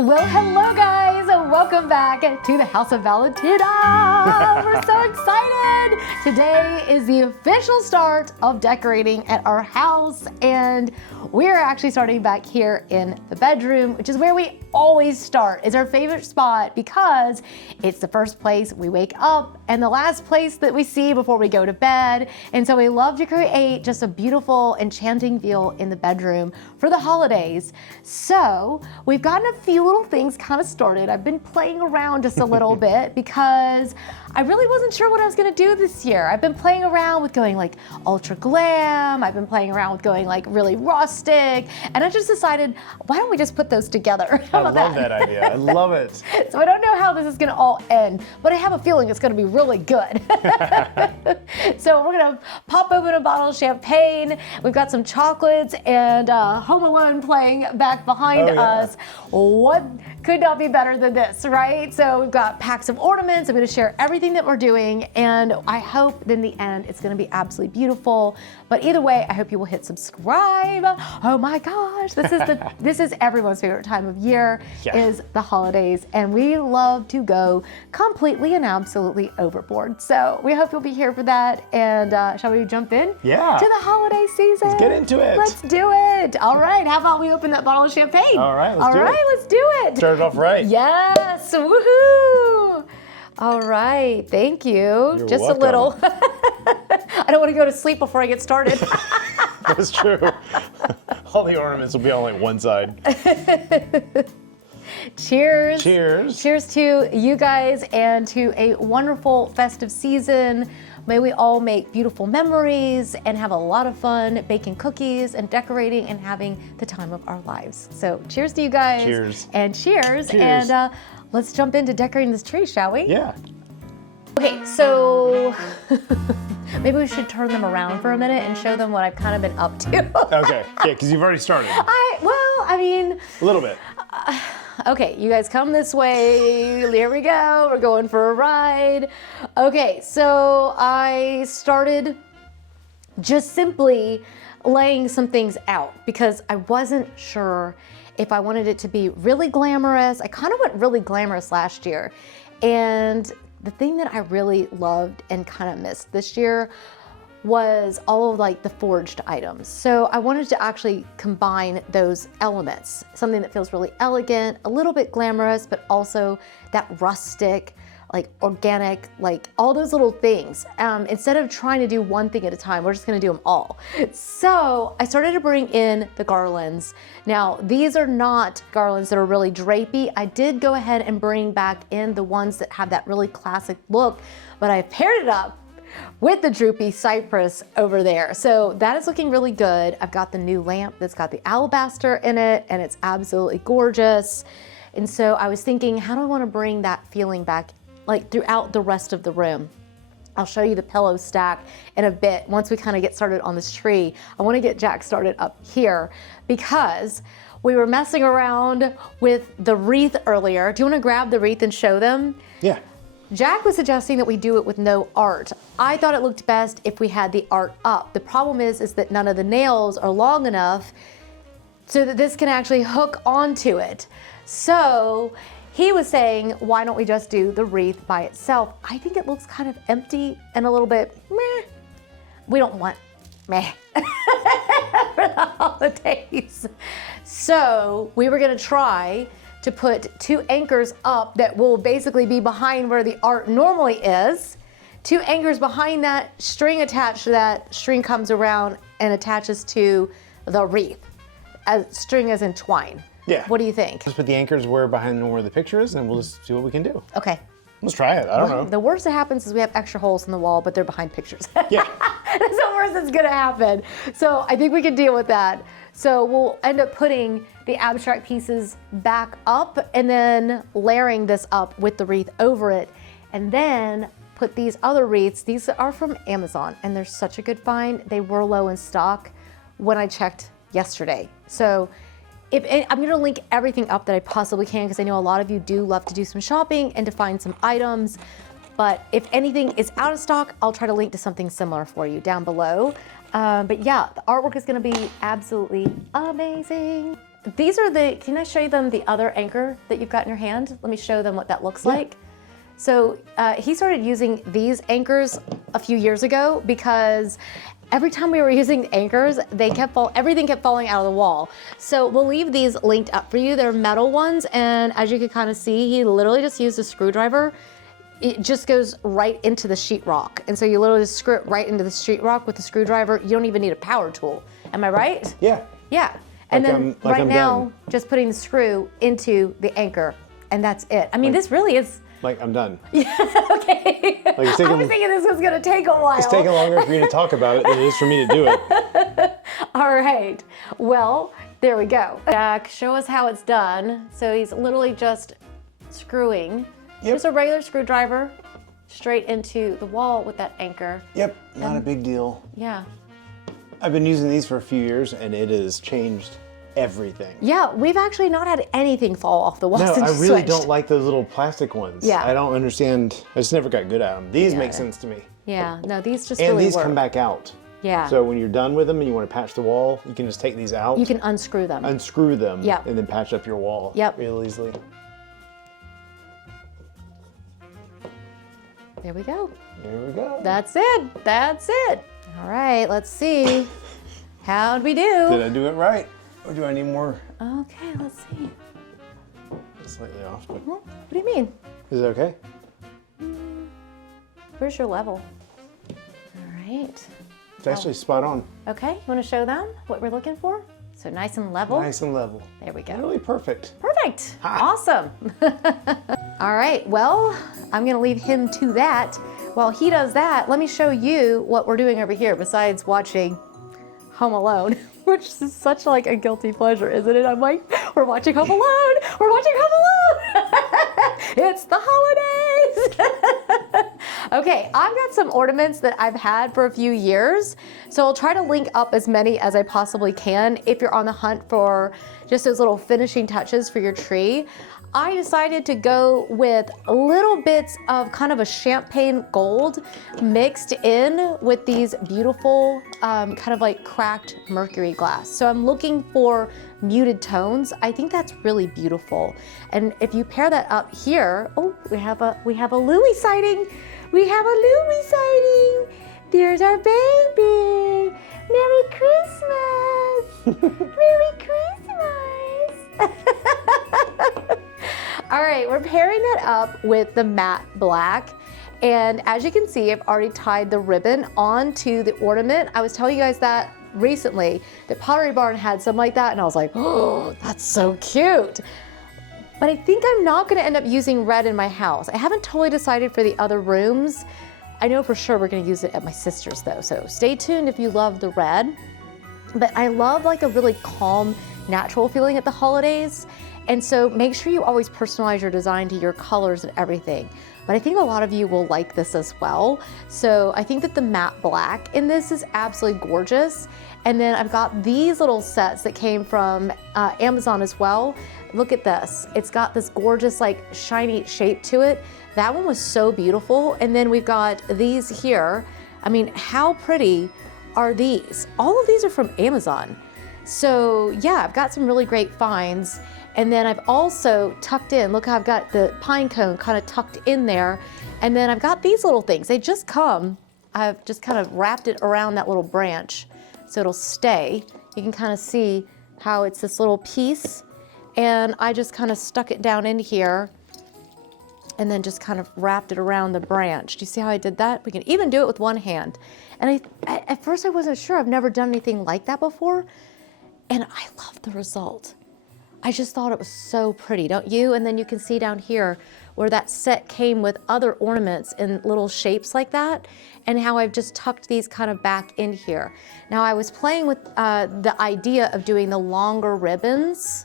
Well, hello guys, welcome back to the house of Valentina. We're so excited. Today is the official start of decorating at our house, and we're actually starting back here in the bedroom, which is where we always start. It's our favorite spot because it's the first place we wake up and the last place that we see before we go to bed. And so we love to create just a beautiful, enchanting feel in the bedroom for the holidays. So we've gotten a few little things kind of started. I've been playing around just a little bit because I really wasn't sure what I was gonna do this year. I've been playing around with going like ultra glam. I've been playing around with going like really rustic. And I just decided, why don't we just put those together? I love that idea. I love it. So I don't know how this is gonna all end, but I have a feeling it's gonna be really good. So we're gonna pop open a bottle of champagne. We've got some chocolates and Home Alone playing back behind us. What could not be better than this, right? So we've got packs of ornaments. I'm gonna share everything that we're doing, and I hope in the end it's gonna be absolutely beautiful. But either way, I hope you will hit subscribe. Oh my gosh, this is everyone's favorite time of year, is the holidays, and we love to go completely and absolutely overboard. So we hope you'll be here for that, and shall we jump in? Yeah. To the holiday season. Let's get into it. Let's do it. All right, how about we open that bottle of champagne? All right, let's do it. Let's do it. Start it off right. Yes, woohoo. All right, thank you. You're Just welcome. a little. I don't want to go to sleep before I get started. That's true. All the ornaments will be on like one side. Cheers. Cheers. Cheers to you guys and to a wonderful festive season. May we all make beautiful memories and have a lot of fun baking cookies and decorating and having the time of our lives. So cheers to you guys. Cheers. And cheers. Cheers. And let's jump into decorating this tree, shall we? Yeah. Okay, so maybe we should turn them around for a minute and show them what I've kind of been up to. Okay. Yeah, because you've already started. I mean, A little bit. okay, you guys come this way. Here we go. We're going for a ride. Okay, so I started just simply laying some things out because I wasn't sure if I wanted it to be really glamorous. I kind of went really glamorous last year. And the thing that I really loved and kind of missed this year was all of like the forged items. So I wanted to actually combine those elements, something that feels really elegant, a little bit glamorous, but also that rustic, like organic, like all those little things. Instead of trying to do one thing at a time, we're just gonna do them all. So I started to bring in the garlands. Now, these are not garlands that are really drapey. I did go ahead and bring back in the ones that have that really classic look, but I paired it up with the droopy cypress over there. So that is looking really good. I've got the new lamp that's got the alabaster in it, and it's absolutely gorgeous. And so I was thinking, how do I want to bring that feeling back like throughout the rest of the room? I'll show you the pillow stack in a bit once we kind of get started on this tree. I want to get Jack started up here because we were messing around with the wreath earlier. Do you want to grab the wreath and show them? Yeah. Jack was suggesting that we do it with no art. I thought it looked best if we had the art up. The problem is that none of the nails are long enough so that this can actually hook onto it. So he was saying, why don't we just do the wreath by itself? I think it looks kind of empty and a little bit meh. We don't want meh for the holidays. So we were gonna try to put 2 anchors up that will basically be behind where the art normally is. 2 anchors behind that, string attached to that, string comes around and attaches to the wreath. String as in twine. Yeah. What do you think? Just put the anchors behind where the picture is, and we'll just see what we can do. Okay. Let's try it. I don't know. The worst that happens is we have extra holes in the wall, but they're behind pictures. Yeah. That's the worst that's gonna happen. So I think we can deal with that. So we'll end up putting the abstract pieces back up and then layering this up with the wreath over it. And then put these other wreaths. These are from Amazon and they're such a good find. They were low in stock when I checked yesterday. So I'm going to link everything up that I possibly can because I know a lot of you do love to do some shopping and to find some items. But if anything is out of stock, I'll try to link to something similar for you down below. But yeah, the artwork is going to be absolutely amazing. these are can I show you them the other anchor that you've got in your hand? Let me show them what that looks like. So he started using these anchors a few years ago because every time we were using anchors, everything kept falling out of the wall. So we'll leave these linked up for you. They're metal ones, and as you can kind of see, he literally just used a screwdriver. It just goes right into the sheetrock. And so you literally just screw it right into the sheetrock with the screwdriver. You don't even need a power tool. Am I right? Yeah. Yeah. And then right now, just putting the screw into the anchor, and that's it. I mean, this really is. Like, I'm done. Okay. Like, I was thinking this was going to take a while. It's taking longer for you to talk about it than it is for me to do it. All right. Well, there we go. Jack, show us how it's done. So he's literally just screwing. Yep. Just a regular screwdriver straight into the wall with that anchor. Yep, not a big deal. Yeah. I've been using these for a few years, and it has changed everything. Yeah, we've actually not had anything fall off the wall No, since I you really switched. don't like those little plastic ones. Yeah. I don't understand. I just never got good at them. These make sense to me. Yeah, no, these just And really these work. come back out. Yeah. So when you're done with them and you want to patch the wall, you can just take these out. You can unscrew them. Unscrew them. Yep. And then patch up your wall. Yep. Real easily. There we go. There we go. That's it. That's it. All right, let's see. How'd we Did do? I do it right? Or do I need more? Okay, let's see. Slightly off, but What do you mean? is it okay? Where's your level? All right. It's actually spot on. Okay, you want to show them what we're looking for? So nice and level. Nice and level. There we go. Really perfect. Perfect. Awesome. All right, well, I'm gonna leave him to that. While he does that, let me show you what we're doing over here besides watching Home Alone, which is such like a guilty pleasure, isn't it? I'm like, we're watching Home Alone. We're watching Home Alone. It's the holidays. Okay, I've got some ornaments that I've had for a few years, so I'll try to link up as many as I possibly can if you're on the hunt for just those little finishing touches for your tree. I decided to go with little bits of kind of a champagne gold mixed in with these beautiful kind of like cracked mercury glass. So I'm looking for muted tones. I think that's really beautiful. And if you pair that up here, oh, we have a Louie sighting. We have a Louie sighting. There's our baby. Merry Christmas. Merry Christmas. All right, we're pairing that up with the matte black. And as you can see, I've already tied the ribbon onto the ornament. I was telling you guys that recently, that Pottery Barn had some like that, and I was like, oh, that's so cute. But I think I'm not gonna end up using red in my house. I haven't totally decided for the other rooms. I know for sure we're gonna use it at my sister's though, so stay tuned if you love the red. But I love like a really calm, natural feeling at the holidays. And so make sure you always personalize your design to your colors and everything. But I think a lot of you will like this as well. So I think that the matte black in this is absolutely gorgeous. And then I've got these little sets that came from Amazon as well. Look at this. It's got this gorgeous like shiny shape to it. That one was so beautiful. And then we've got these here. I mean, how pretty are these? All of these are from Amazon. So yeah, I've got some really great finds. And then I've also tucked in, look how I've got the pine cone kind of tucked in there. And then I've got these little things. They just come, I've just kind of wrapped it around that little branch so it'll stay. You can kind of see how it's this little piece. And I just kind of stuck it down in here and then just kind of wrapped it around the branch. Do you see how I did that? We can even do it with one hand. And at first I wasn't sure. I've never done anything like that before. And I love the result. I just thought it was so pretty, don't you? And then you can see down here where that set came with other ornaments in little shapes like that, and how I've just tucked these kind of back in here. Now I was playing with the idea of doing the longer ribbons.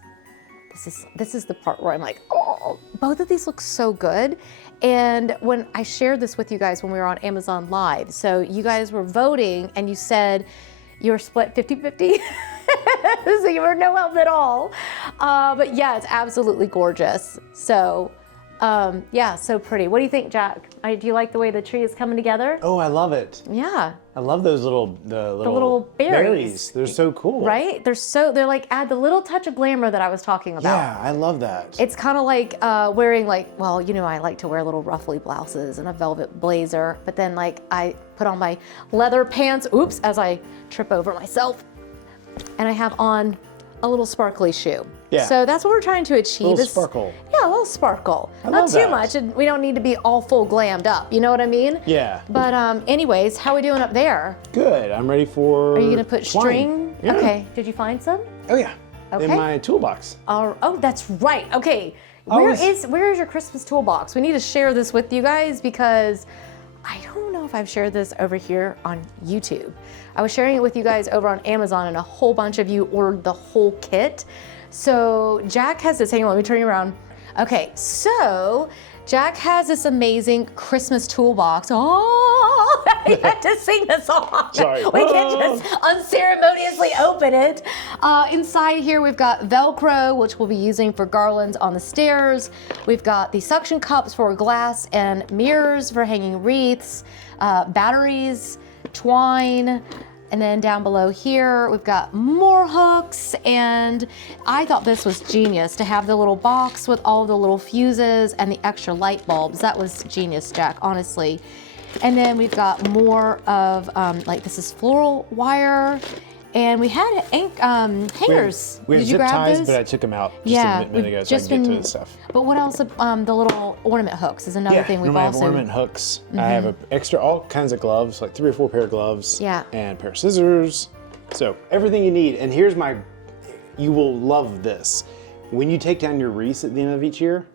This is the part where I'm like, oh, both of these look so good. And when I shared this with you guys when we were on Amazon Live, so you guys were voting and you said you were split 50-50. So you were no help at all. But yeah, it's absolutely gorgeous. So Yeah, so pretty. What do you think, Jack? Do you like the way the tree is coming together? Oh, I love it. Yeah. I love those little little berries. They're so cool. Right? They're like add the little touch of glamour that I was talking about. Yeah, I love that. It's kind of like wearing I like to wear little ruffly blouses and a velvet blazer, but then I put on my leather pants, oops, as I trip over myself, and I have on a little sparkly shoe. Yeah. So that's what we're trying to achieve. A little sparkle. Yeah, a little sparkle. I Not love too that. much, and we don't need to be all full glammed up. You know what I mean? Yeah. But anyways, how are we doing up there? Good. I'm ready for. Are you gonna put twine. string? Yeah. Okay. Did you find some? Oh yeah. Okay. In my toolbox. Oh, that's right. Okay. Always- Where is your Christmas toolbox? We need to share this with you guys because I don't know if I've shared this over here on YouTube. I was sharing it with you guys over on Amazon, and a whole bunch of you ordered the whole kit. So Jack has this, hang on, let me turn you around. Okay, so Jack has this amazing Christmas toolbox. Oh, I had to sing the song. Sorry. We can't just unceremoniously open it. Inside here, we've got Velcro, which we'll be using for garlands on the stairs. We've got the suction cups for glass and mirrors for hanging wreaths, batteries, twine, and then down below here, we've got more hooks, and I thought this was genius to have the little box with all the little fuses and the extra light bulbs. That was genius, Jack, honestly. And then we've got more of, this is floral wire, and we had hangers. We have Did you zip grab ties, those? but I took them out just Yeah, a minute ago we've so I just can get been- to the stuff. But what else? The little ornament hooks is another thing we've normally I have also. ornament hooks. I have all kinds of gloves, like 3 or 4 pair of gloves. Yeah. And a pair of scissors. So everything you need. And you will love this. When you take down your wreaths at the end of each year,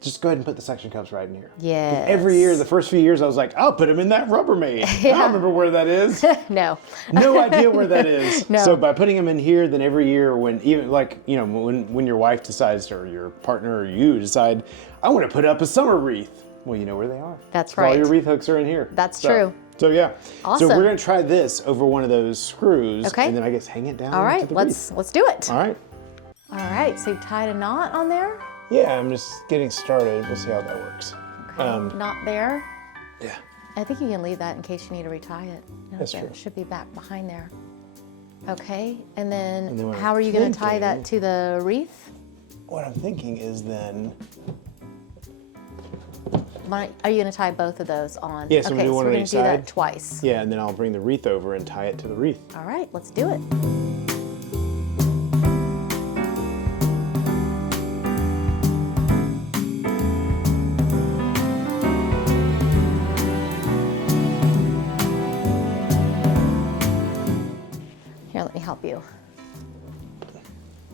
just go ahead and put the suction cups right in here. Yes. Every year, the first few years, I was like, I'll put them in that Rubbermaid. I don't remember where that is. No. No idea where that is. No. So by putting them in here, then every year when your wife decides, or your partner or you decide, I want to put up a summer wreath. Well, you know where they are. That's 'Cause all right. your wreath hooks are in here. That's So- true. So yeah. Awesome. So we're gonna try this over one of those screws. Okay. And then I guess hang it down. All to right, the let's do it. wreath. All right. All right, so you've tied a knot on there. Yeah, I'm just getting started. We'll see how that works. Knot there. Yeah. I think you can leave that in case you need to retie it. No, That's there. true. It should be back behind there. Okay, and then, then what how I'm are you going to tie thinking- that to the wreath? What I'm thinking is then. Are you going to tie both of those on? Yeah, so we okay, do one so on we're going each to do that side? twice. Yeah, and then I'll bring the wreath over and tie it to the wreath. All right, let's do it. Here, let me help you.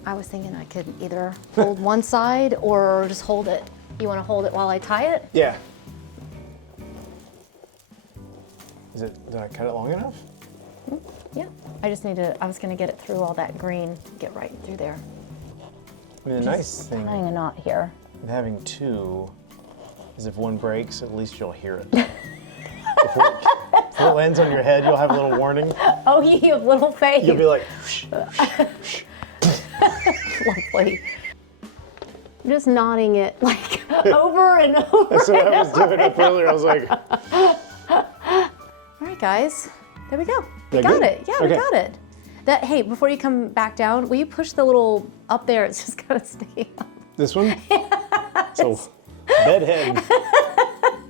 I was thinking I could either hold one side or just hold it. You want to hold it while I tie it? Yeah. Did I cut it long enough? Yeah. I just need to, I was going to get it through all that green, get right through there. I mean, the nice thing Tying a knot here. with having two is if one breaks, at least you'll hear it. If it lands on your head, you'll have a little warning. Oh, you have little face. You'll be like, Lovely. I'm just knotting it like over and over. that's what I was doing up earlier. I was like, All right, guys. There we go. We That got good? it. Yeah, we Okay. got it. Hey, before you come back down, will you push the little up there? It's just gotta stay up. this one? So, bedhead.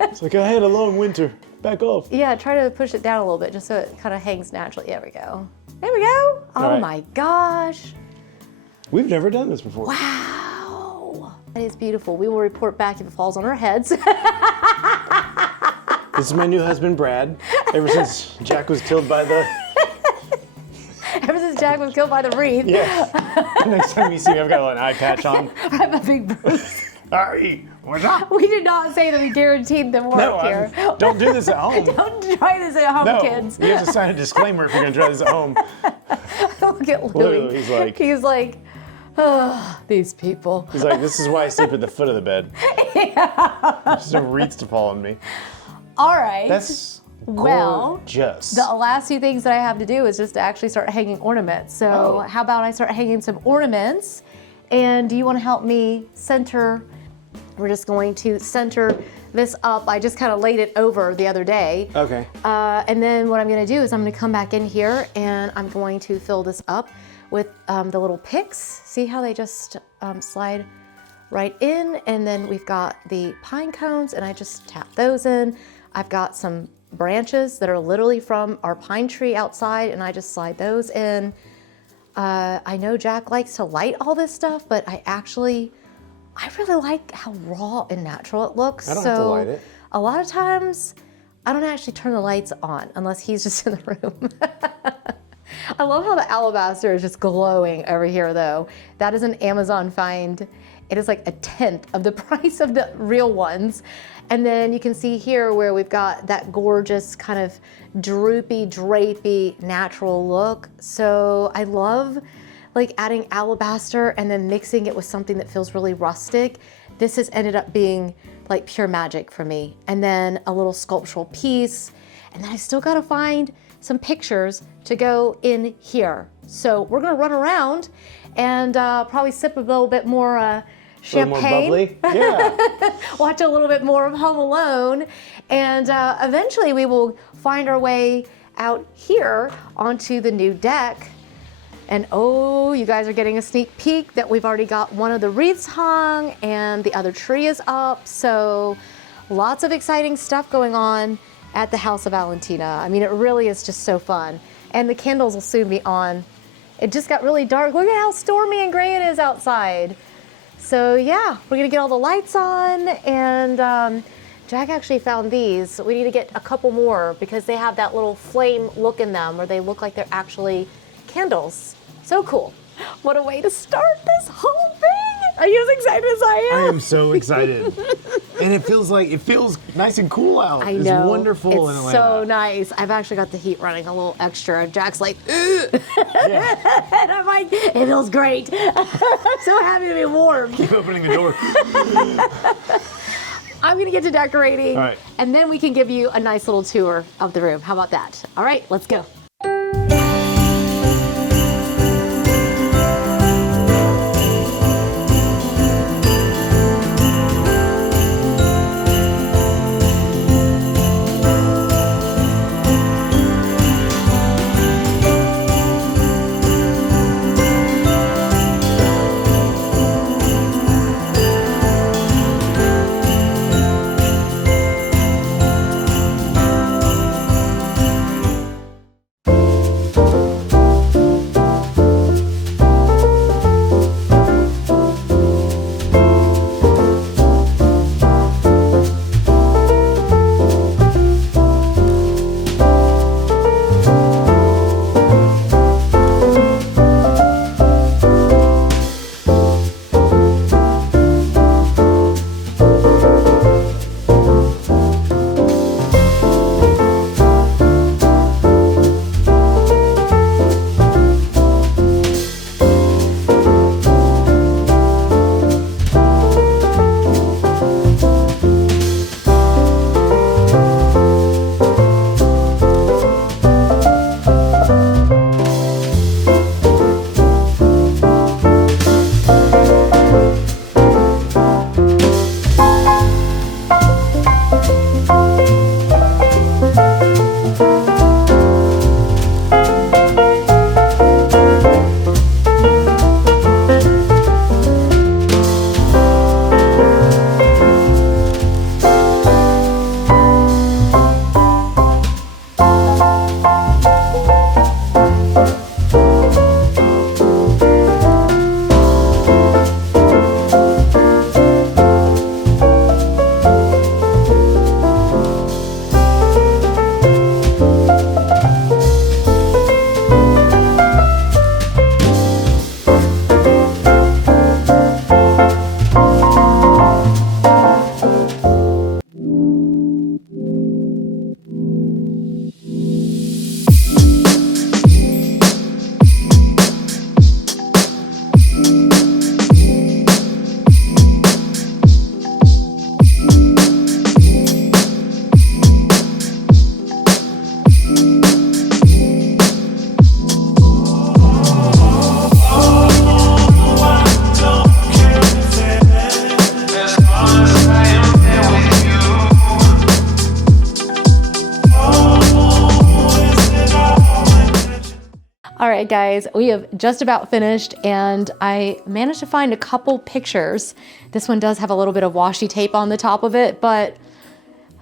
It's like, I had a long winter. Back off. Yeah, try to push it down a little bit just so it kind of hangs naturally. There we go. There we go. Oh right. my gosh. We've never done this before. Wow. That is beautiful. We will report back if it falls on our heads. This is my new husband, Brad. Ever since Jack was killed by the... Ever since Jack was killed by the wreath, Yeah. Next time you see me, I've got an eye patch on. I have a big bruise. Sorry. What's up? We did not say that we guaranteed them work No, here. don't do this at home. Don't try this at home, No, kids. you have to sign a disclaimer if you're gonna try this at home. Look at Literally, Louis. He's like, oh, these people. He's like, this is why I sleep at the foot of the bed. There's no wreaths to fall on me. All right. That's Well, gorgeous. the last few things that I have to do is just to actually start hanging ornaments. So Oh. how about I start hanging some ornaments? And do you want to help me center we're just going to center this up. I just kind of laid it over the other day. Okay. And then what I'm gonna do is I'm gonna come back in here and I'm going to fill this up with the little picks. See how they just slide right in? And then we've got the pine cones and I just tap those in. I've got some branches that are literally from our pine tree outside and I just slide those in. I know Jack likes to light all this stuff, but I really like how raw and natural it looks. I don't have to light it. A lot of times, I don't actually turn the lights on unless he's just in the room. I love how the alabaster is just glowing over here though. That is an Amazon find. It is like 1/10 of the price of the real ones. And then you can see here where we've got that gorgeous kind of droopy, drapey, natural look. So I love like adding alabaster and then mixing it with something that feels really rustic. This has ended up being like pure magic for me. And then a little sculptural piece. And then I still gotta find some pictures to go in here. So we're gonna run around and probably sip a little bit more champagne. A little more bubbly? Yeah. Watch a little bit more of Home Alone. And eventually we will find our way out here onto the new deck. And oh, you guys are getting a sneak peek that we've already got one of the wreaths hung and the other tree is up. So lots of exciting stuff going on at the house of Valentina. I mean, it really is just so fun. And the candles will soon be on. It just got really dark. Look at how stormy and gray it is outside. So yeah, we're gonna get all the lights on and Jack actually found these. We need to get a couple more because they have that little flame look in them where they look like they're actually candles. So cool. What a way to start this whole thing. Are you as excited as I am? I am so excited. And it feels nice and cool out. I know. It's wonderful in It's Atlanta. so nice. I've actually got the heat running a little extra. Jack's like, ugh. Yeah. And I'm like, it feels great. I'm so happy to be warm. Keep opening the door. I'm gonna get to decorating. All right. And then we can give you a nice little tour of the room. How about that? All right, let's go. right, guys, we have just about finished, and I managed to find a couple pictures. This one does have a little bit of washi tape on the top of it, but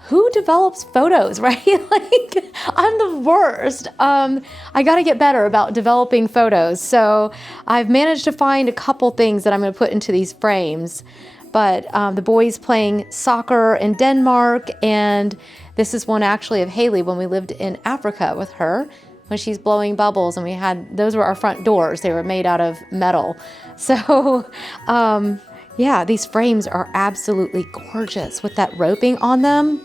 who develops photos, right? Like, I'm the worst. I gotta get better about developing photos. So I've managed to find a couple things that I'm gonna put into these frames. But the boys playing soccer in Denmark, and this is one actually of Haley when we lived in Africa with her, when she's blowing bubbles, and we had, those were our front doors. They were made out of metal. So, yeah, these frames are absolutely gorgeous with that roping on them.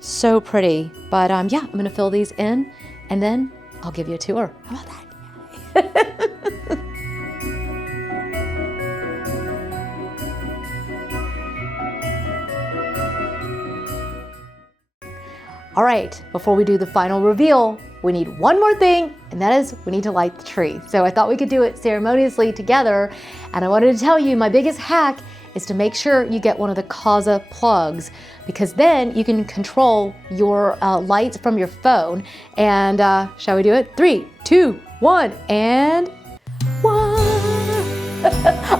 So pretty. But yeah, I'm gonna fill these in, and then I'll give you a tour. How about that? All right, before we do the final reveal, we need one more thing, and that is we need to light the tree. So I thought we could do it ceremoniously together, and I wanted to tell you my biggest hack is to make sure you get one of the Kaza plugs, because then you can control your lights from your phone. And shall we do it? 3, 2, 1, and 1. All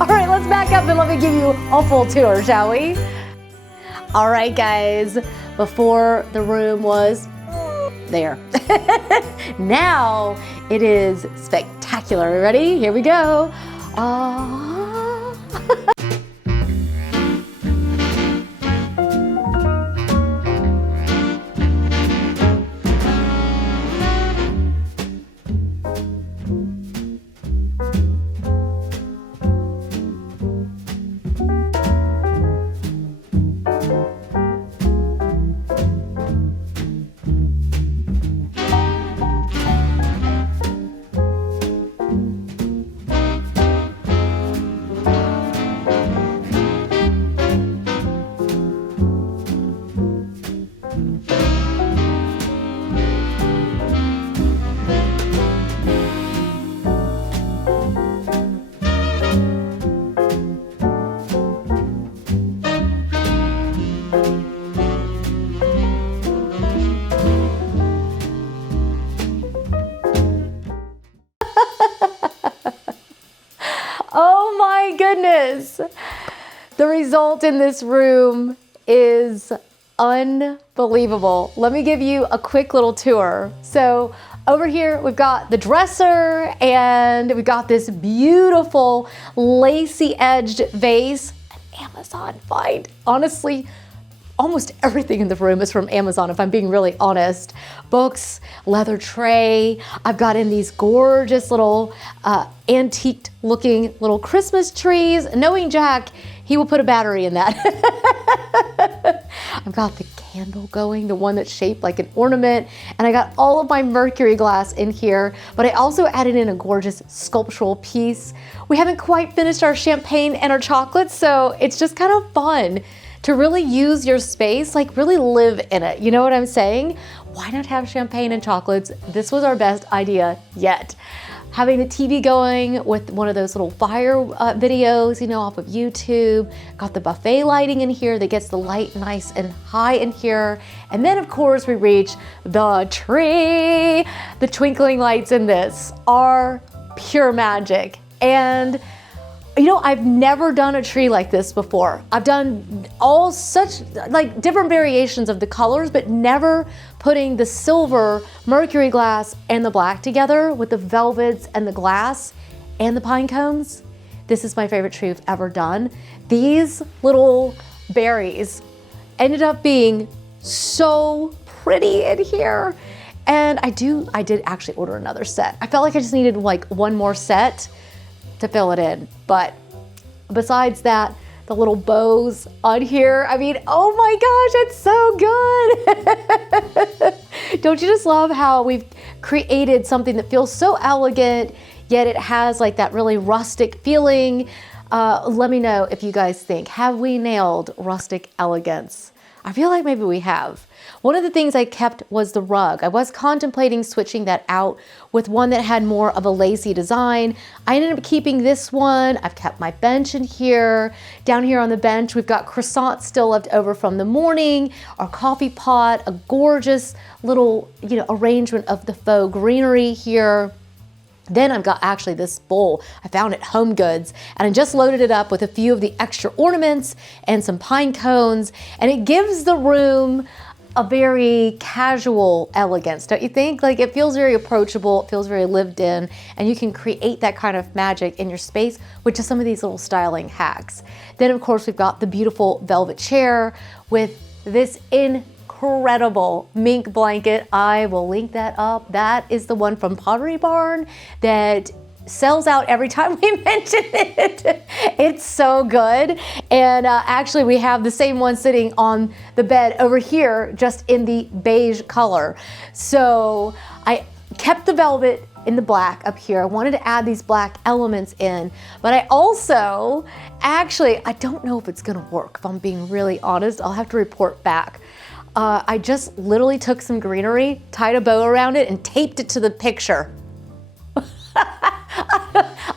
right, let's back up and let me give you a full tour, shall we? All right, guys, before the room was there. Now it is spectacular. Ready? Here we go. Oh my goodness. The result in this room is unbelievable. Let me give you a quick little tour. So over here, we've got the dresser, and we've got this beautiful lacy edged vase, an Amazon find. Honestly, almost everything in the room is from Amazon, if I'm being really honest. Books, leather tray. I've got in these gorgeous little antique looking little Christmas trees. Knowing Jack, he will put a battery in that. I've got the candle going, the one that's shaped like an ornament, and I got all of my mercury glass in here, but I also added in a gorgeous sculptural piece. We haven't quite finished our champagne and our chocolates, so it's just kind of fun to really use your space, like really live in it. You know what I'm saying? Why not have champagne and chocolates? This was our best idea yet. Having the TV going with one of those little fire videos, you know, off of YouTube. Got the buffet lighting in here that gets the light nice and high in here. And then of course we reach the tree. The twinkling lights in this are pure magic. And you know, I've never done a tree like this before. I've done all such like different variations of the colors, but never putting the silver mercury glass and the black together with the velvets and the glass and the pine cones. This is my favorite tree I've ever done. These little berries ended up being so pretty in here. And I did actually order another set. I felt like I just needed like one more set to fill it in. But besides that, the little bows on here, I mean, oh my gosh, it's so good. Don't you just love how we've created something that feels so elegant, yet it has like that really rustic feeling? Let me know if you guys think, have we nailed rustic elegance? I feel like maybe we have. One of the things I kept was the rug. I was contemplating switching that out with one that had more of a lacy design. I ended up keeping this one. I've kept my bench in here. Down here on the bench, we've got croissants still left over from the morning, our coffee pot, a gorgeous little, you know, arrangement of the faux greenery here. Then I've got actually this bowl I found at Homegoods, and I just loaded it up with a few of the extra ornaments and some pine cones, and it gives the room a very casual elegance, don't you think? Like, it feels very approachable, it feels very lived in, and you can create that kind of magic in your space with just some of these little styling hacks. Then of course we've got the beautiful velvet chair with this incredible mink blanket. I will link that up. That is the one from Pottery Barn that sells out every time we mention it. It's so good. And actually we have the same one sitting on the bed over here, just in the beige color. So I kept the velvet in the black up here. I wanted to add these black elements in, but I also, actually, I don't know if it's gonna work, if I'm being really honest. I'll have to report back. I just literally took some greenery, tied a bow around it, and taped it to the picture.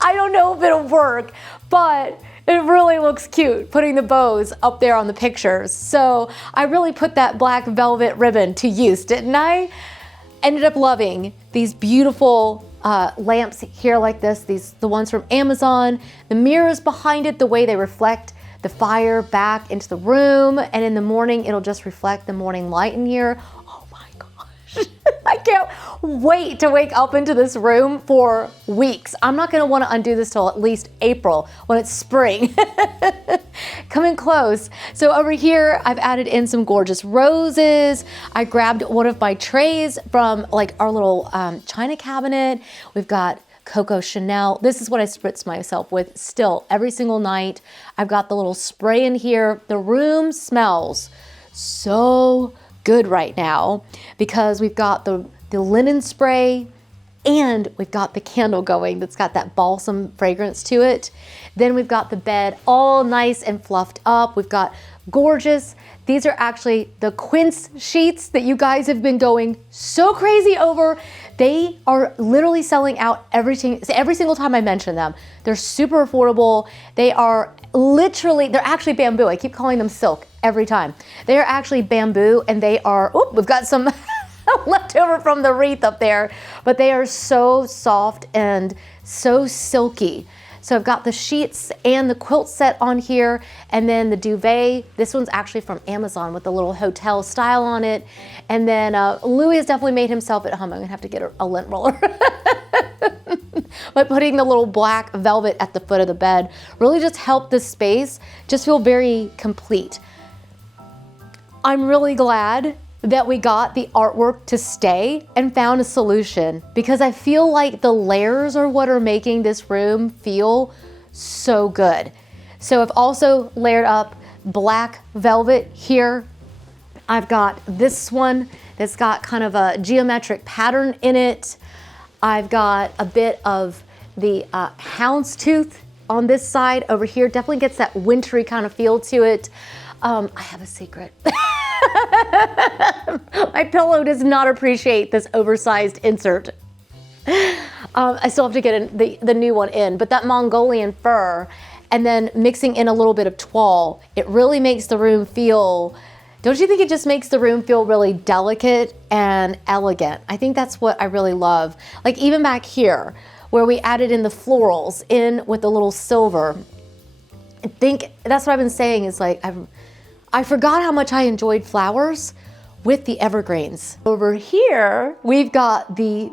I don't know if it'll work, but it really looks cute putting the bows up there on the pictures. So I really put that black velvet ribbon to use, didn't I? Ended up loving these beautiful lamps here like this, the ones from Amazon. The mirrors behind it, the way they reflect the fire back into the room, and in the morning it'll just reflect the morning light in here. Oh my gosh. I can't wait to wake up into this room for weeks. I'm not gonna wanna undo this till at least April when it's spring. Coming close. So over here, I've added in some gorgeous roses. I grabbed one of my trays from like our little china cabinet. We've got Coco Chanel. This is what I spritz myself with still every single night. I've got the little spray in here. The room smells so good right now because we've got the linen spray and we've got the candle going that's got that balsam fragrance to it. Then we've got the bed all nice and fluffed up. We've got gorgeous, these are actually the quince sheets that you guys have been going so crazy over. They are literally selling out every single time I mention them. They're super affordable. They are literally, they're actually bamboo. I keep calling them silk every time. They are actually bamboo, and they are, oh, we've got some left over from the wreath up there, but they are so soft and so silky. So I've got the sheets and the quilt set on here, and then the duvet. This one's actually from Amazon with the little hotel style on it. And then Louis has definitely made himself at home. I'm gonna have to get a lint roller. But putting the little black velvet at the foot of the bed really just helped the space just feel very complete. I'm really glad that we got the artwork to stay and found a solution, because I feel like the layers are what are making this room feel so good. So I've also layered up black velvet here. I've got this one that's got kind of a geometric pattern in it. I've got a bit of the houndstooth on this side over here. Definitely gets that wintry kind of feel to it. I have a secret. My pillow does not appreciate this oversized insert. I still have to get the new one in, but that Mongolian fur and then mixing in a little bit of toile, it really makes the room feel, don't you think it just makes the room feel really delicate and elegant? I think that's what I really love. Like even back here where we added in the florals in with the little silver. I think that's what I've been saying is like, I forgot how much I enjoyed flowers with the evergreens. Over here, we've got the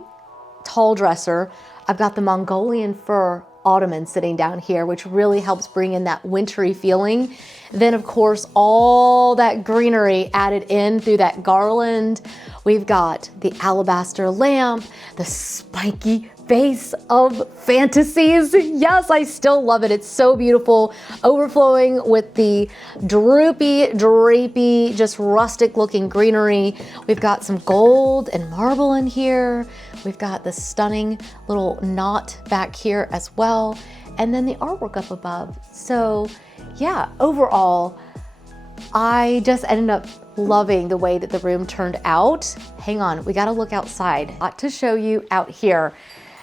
tall dresser. I've got the Mongolian fur ottoman sitting down here, which really helps bring in that wintry feeling. Then of course, all that greenery added in through that garland. We've got the alabaster lamp, the spiky vase of fantasies. Yes, I still love it. It's so beautiful, overflowing with the droopy, drapey, just rustic looking greenery. We've got some gold and marble in here. We've got the stunning little knot back here as well. And then the artwork up above. So yeah, overall, I just ended up loving the way that the room turned out. Hang on, we gotta look outside. A lot to show you out here.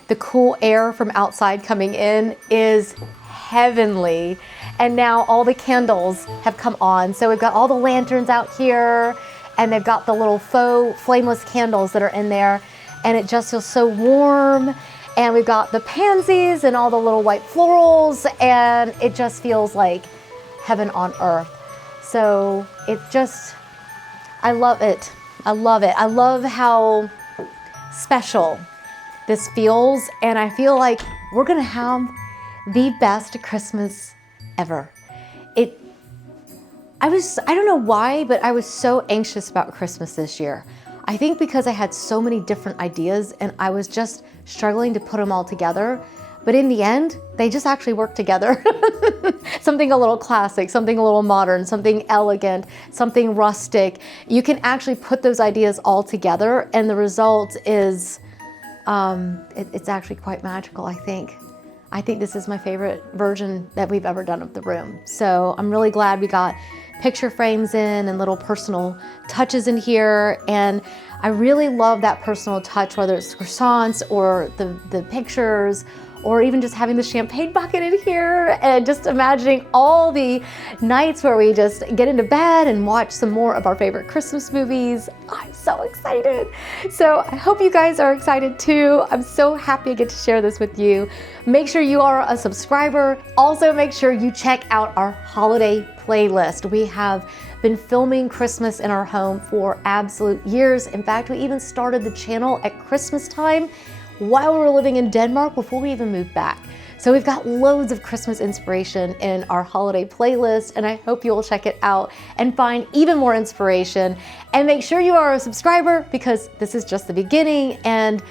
The cool air from outside coming in is heavenly. And now all the candles have come on. So we've got all the lanterns out here, and they've got the little faux flameless candles that are in there. And it just feels so warm And we've got the pansies and all the little white florals, and it just feels like heaven on earth. So it just, I love it. I love it. I love how special this feels, and I feel like we're gonna have the best Christmas ever. I don't know why, but I was so anxious about Christmas this year. I think because I had so many different ideas and I was just struggling to put them all together. But in the end, they just actually work together. Something a little classic, something a little modern, something elegant, something rustic. You can actually put those ideas all together, and the result is, it's actually quite magical, I think. I think this is my favorite version that we've ever done of the room. So I'm really glad we got picture frames in and little personal touches in here. And I really love that personal touch, whether it's croissants or the pictures, or even just having the champagne bucket in here, and just imagining all the nights where we just get into bed and watch some more of our favorite Christmas movies. I'm so excited. So I hope you guys are excited too. I'm so happy I get to share this with you. Make sure you are a subscriber. Also, make sure you check out our holiday playlist. We have been filming Christmas in our home for absolute years. In fact, we even started the channel at Christmas time while we were living in Denmark before we even moved back. So we've got loads of Christmas inspiration in our holiday playlist, and I hope you will check it out and find even more inspiration. And make sure you are a subscriber, because this is just the beginning, and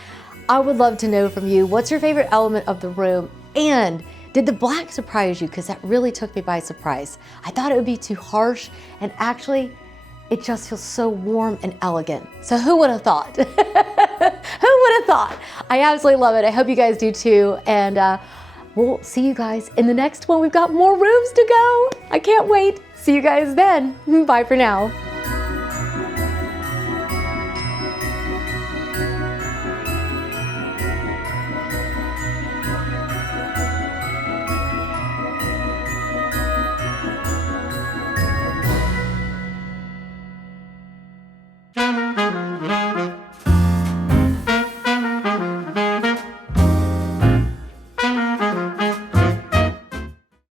I would love to know from you, what's your favorite element of the room? And did the black surprise you? Because that really took me by surprise. I thought it would be too harsh, and actually, it just feels so warm and elegant. So who would have thought? Who would have thought? I absolutely love it. I hope you guys do too. And we'll see you guys in the next one. We've got more rooms to go. I can't wait. See you guys then. Bye for now.